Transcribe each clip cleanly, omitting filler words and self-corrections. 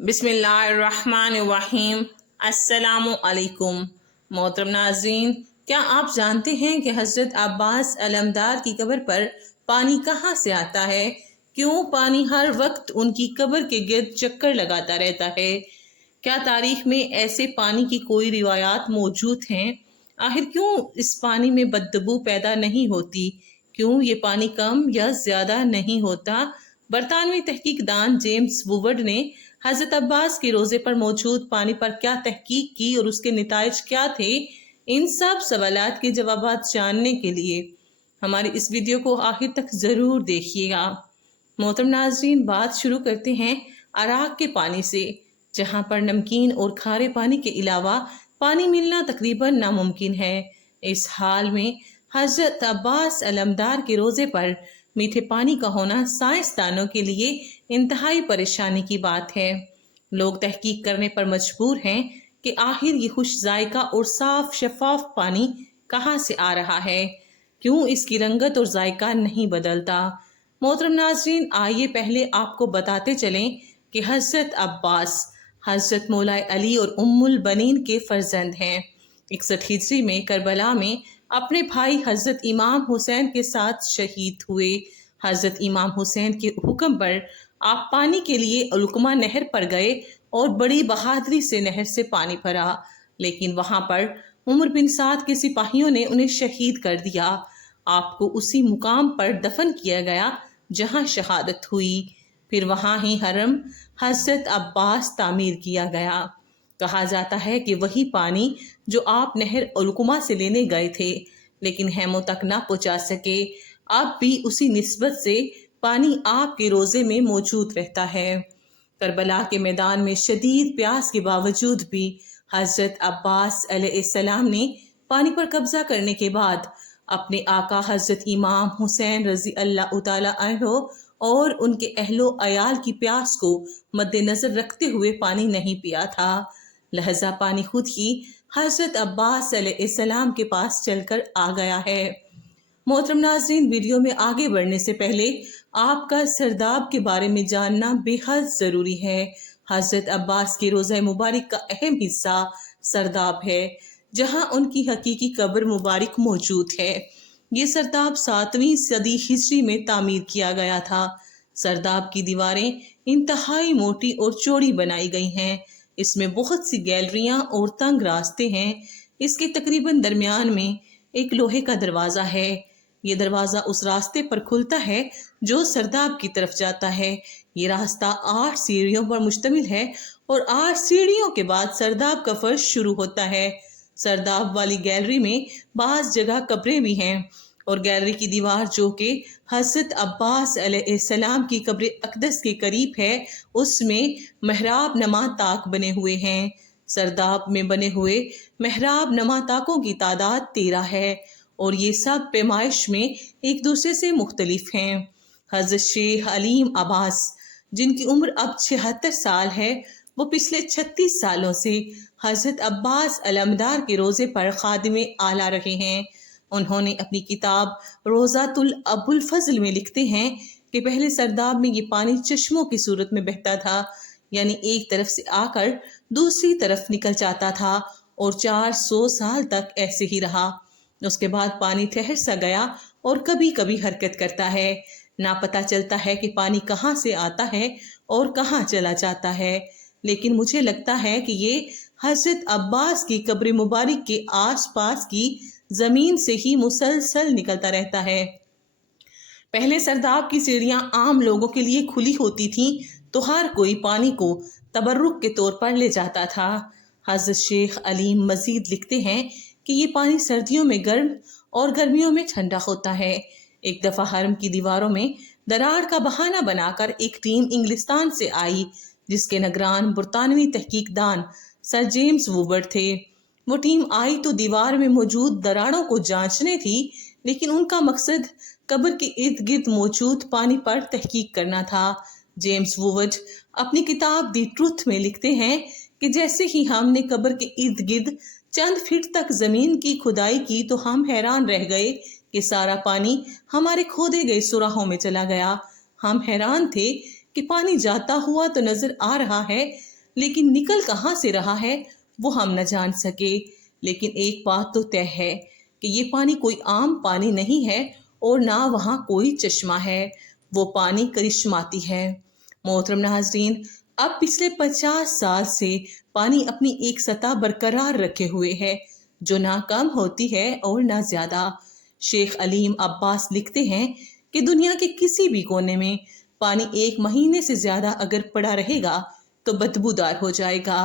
بسم اللہ الرحمن الرحیم۔ السلام علیکم محترم ناظرین، کیا آپ جانتے ہیں کہ حضرت عباس علمدار کی قبر پر پانی کہاں سے آتا ہے؟ کیوں پانی ہر وقت ان کی قبر کے گرد چکر لگاتا رہتا ہے؟ کیا تاریخ میں ایسے پانی کی کوئی روایات موجود ہیں؟ آخر کیوں اس پانی میں بدبو پیدا نہیں ہوتی؟ کیوں یہ پانی کم یا زیادہ نہیں ہوتا؟ برطانوی تحقیق دان جیمز ووڈ نے حضرت عباس کے روزے پر موجود پانی پر کیا تحقیق کی اور اس کے نتائج کیا تھے؟ ان سب سوالات کے جوابات جاننے کے لیے ہماری اس ویڈیو کو آخر تک ضرور دیکھیے گا۔ محترم ناظرین، بات شروع کرتے ہیں عراق کے پانی سے، جہاں پر نمکین اور کھارے پانی کے علاوہ پانی ملنا تقریباً ناممکن ہے۔ اس حال میں حضرت عباس علمدار کے روزے پر میٹھے پانی کا ہونا سائنسدانوں کے لیے انتہائی پریشانی کی بات ہے۔ لوگ تحقیق کرنے پر مجبور ہیں کہ آخر یہ خوش ذائقہ اور صاف شفاف پانی کہاں سے آ رہا ہے؟ کیوں اس کی رنگت اور ذائقہ نہیں بدلتا؟ محترم ناظرین، آئیے پہلے آپ کو بتاتے چلیں کہ حضرت عباس حضرت مولا علی اور ام البنین کے فرزند ہیں۔ 61 ہجری میں کربلا میں اپنے بھائی حضرت امام حسین کے ساتھ شہید ہوئے۔ حضرت امام حسین کے حکم پر آپ پانی کے لیے علقمہ نہر پر گئے اور بڑی بہادری سے نہر سے پانی بھرا، لیکن وہاں پر عمر بن سعد کے سپاہیوں نے انہیں شہید کر دیا۔ آپ کو اسی مقام پر دفن کیا گیا جہاں شہادت ہوئی۔ پھر وہاں ہی حرم حضرت عباس تعمیر کیا گیا۔ کہا جاتا ہے کہ وہی پانی جو آپ نہر علقمہ سے لینے گئے تھے لیکن خیموں تک نہ پہنچا سکے، اب بھی اسی نسبت سے پانی آپ کے روزے میں موجود رہتا ہے۔ کربلا کے میدان میں شدید پیاس کے باوجود بھی حضرت عباس علیہ السلام نے پانی پر قبضہ کرنے کے بعد اپنے آقا حضرت امام حسین رضی اللہ تعالی عنہ اور ان کے اہل و عیال کی پیاس کو مد نظر رکھتے ہوئے پانی نہیں پیا تھا، لہذا پانی خود ہی حضرت عباس علیہ السلام کے پاس چل کر آ گیا ہے۔ محترم ناظرین، ویڈیو میں آگے بڑھنے سے پہلے آپ کا سرداب کے بارے میں جاننا بے حد ضروری ہے۔ حضرت عباس کے روضہ مبارک کا اہم حصہ سرداب ہے، جہاں ان کی حقیقی قبر مبارک موجود ہے۔ یہ سرداب 7ویں صدی ہجری میں تعمیر کیا گیا تھا۔ سرداب کی دیواریں انتہائی موٹی اور چوڑی بنائی گئی ہیں۔ اس میں بہت سی گیلریاں اور تنگ راستے ہیں۔ اس کے تقریباً درمیان میں ایک لوہے کا دروازہ ہے۔ یہ دروازہ اس راستے پر کھلتا ہے جو سرداب کی طرف جاتا ہے۔ یہ راستہ 8 سیڑھیوں پر مشتمل ہے اور 8 سیڑھیوں کے بعد سرداب کا فرش شروع ہوتا ہے۔ سرداب والی گیلری میں بعض جگہ قبریں بھی ہیں اور گیلری کی دیوار جو کہ حضرت عباس علیہ السلام کی قبر اقدس کے قریب ہے، اس میں محراب نما طاق بنے ہوئے ہیں۔ سرداب میں بنے ہوئے محراب نما طاقوں کی تعداد 13 ہے اور یہ سب پیمائش میں ایک دوسرے سے مختلف ہیں۔ حضرت شیخ علیم عباس، جن کی عمر اب 76 سال ہے، وہ پچھلے 36 سالوں سے حضرت عباس علمدار کے روزے پر خادم اعلیٰ رہے ہیں۔ انہوں نے اپنی کتاب روضۃ ابو الفضل میں لکھتے ہیں کہ پہلے سرداب میں یہ پانی چشموں کی صورت میں بہتا تھا، یعنی ایک طرف سے آ کر دوسری طرف نکل جاتا تھا اور 400 سال تک ایسے ہی رہا۔ اس کے بعد پانی ٹھہر سا گیا اور کبھی کبھی حرکت کرتا ہے۔ نہ پتہ چلتا ہے کہ پانی کہاں سے آتا ہے اور کہاں چلا جاتا ہے، لیکن مجھے لگتا ہے کہ یہ حضرت عباس کی قبر مبارک کے آس پاس کی زمین سے ہی مسلسل نکلتا رہتا ہے۔ پہلے سرداب کی سیڑھیاں عام لوگوں کے لیے کھلی ہوتی تھیں تو ہر کوئی پانی کو تبرک کے طور پر لے جاتا تھا۔ حضرت شیخ علیم مزید لکھتے ہیں کہ یہ پانی سردیوں میں گرم اور گرمیوں میں ٹھنڈا ہوتا ہے۔ ایک دفعہ حرم کی دیواروں میں دراڑ کا بہانہ بنا کر ایک ٹیم انگلستان سے آئی جس کے نگران برطانوی تحقیق دان سر جیمز ووڈ تھے۔ وہ ٹیم آئی تو دیوار میں موجود دراڑوں کو جانچنے تھی، لیکن ان کا مقصد قبر کے ارد گرد موجود پانی پر تحقیق کرنا تھا۔ جیمز ووڈ اپنی کتاب دی ٹروتھ میں لکھتے ہیں کہ جیسے ہی ہم نے قبر کے ارد گرد چند فٹ تک زمین کی کھدائی کی تو ہم حیران رہ گئے کہ سارا پانی ہمارے کھودے گئے سوراخوں میں چلا گیا۔ ہم حیران تھے کہ پانی جاتا ہوا تو نظر آ رہا ہے لیکن نکل کہاں سے رہا ہے وہ ہم نہ جان سکے، لیکن ایک بات تو طے ہے کہ یہ پانی کوئی عام پانی نہیں ہے اور نہ وہاں کوئی چشمہ ہے، وہ پانی کرشماتی ہے۔ محترم ناظرین، اب پچھلے 50 سال سے پانی اپنی ایک سطح برقرار رکھے ہوئے ہے جو نہ کم ہوتی ہے اور نہ زیادہ۔ شیخ علیم عباس لکھتے ہیں کہ دنیا کے کسی بھی کونے میں پانی 1 مہینے سے زیادہ اگر پڑا رہے گا تو بدبودار ہو جائے گا،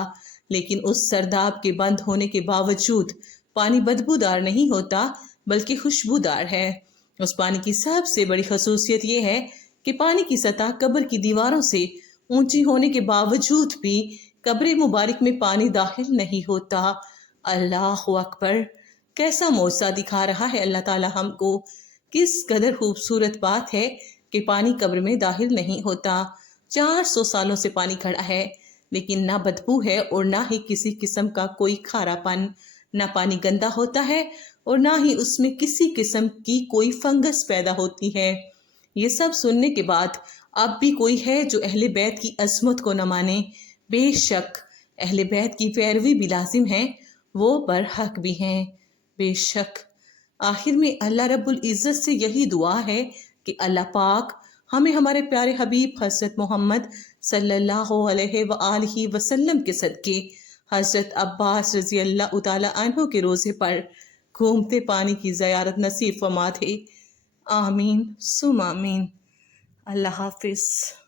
لیکن اس سرداب کے بند ہونے کے باوجود پانی بدبودار نہیں ہوتا بلکہ خوشبودار ہے۔ اس پانی کی سب سے بڑی خصوصیت یہ ہے کہ پانی کی سطح قبر کی دیواروں سے اونچی ہونے کے باوجود بھی قبر مبارک میں پانی داخل نہیں ہوتا۔ اللہ اکبر! کیسا معجزہ دکھا رہا ہے اللہ تعالی ہم کو، کس قدر خوبصورت بات ہے کہ پانی قبر میں داخل نہیں ہوتا۔ 400 سالوں سے پانی کھڑا ہے لیکن نہ بدبو ہے اور نہ ہی کسی قسم کا کوئی کھارا پن، نہ پانی گندا ہوتا ہے اور نہ ہی اس میں کسی قسم کی کوئی فنگس پیدا ہوتی ہے۔ یہ سب سننے کے بعد اب بھی کوئی ہے جو اہل بیت کی عظمت کو نہ مانے؟ بے شک اہل بیت کی پیروی بھی لازم ہے، وہ برحق بھی ہیں، بے شک۔ آخر میں اللہ رب العزت سے یہی دعا ہے کہ اللہ پاک ہمیں ہمارے پیارے حبیب حضرت محمد صلی اللہ علیہ وآلہ وسلم کے صدقے حضرت عباس رضی اللہ تعالی عنہ کے روضے پر گھومتے پانی کی زیارت نصیب فرما دے۔ آمین ثم آمین۔ اللہ حافظ۔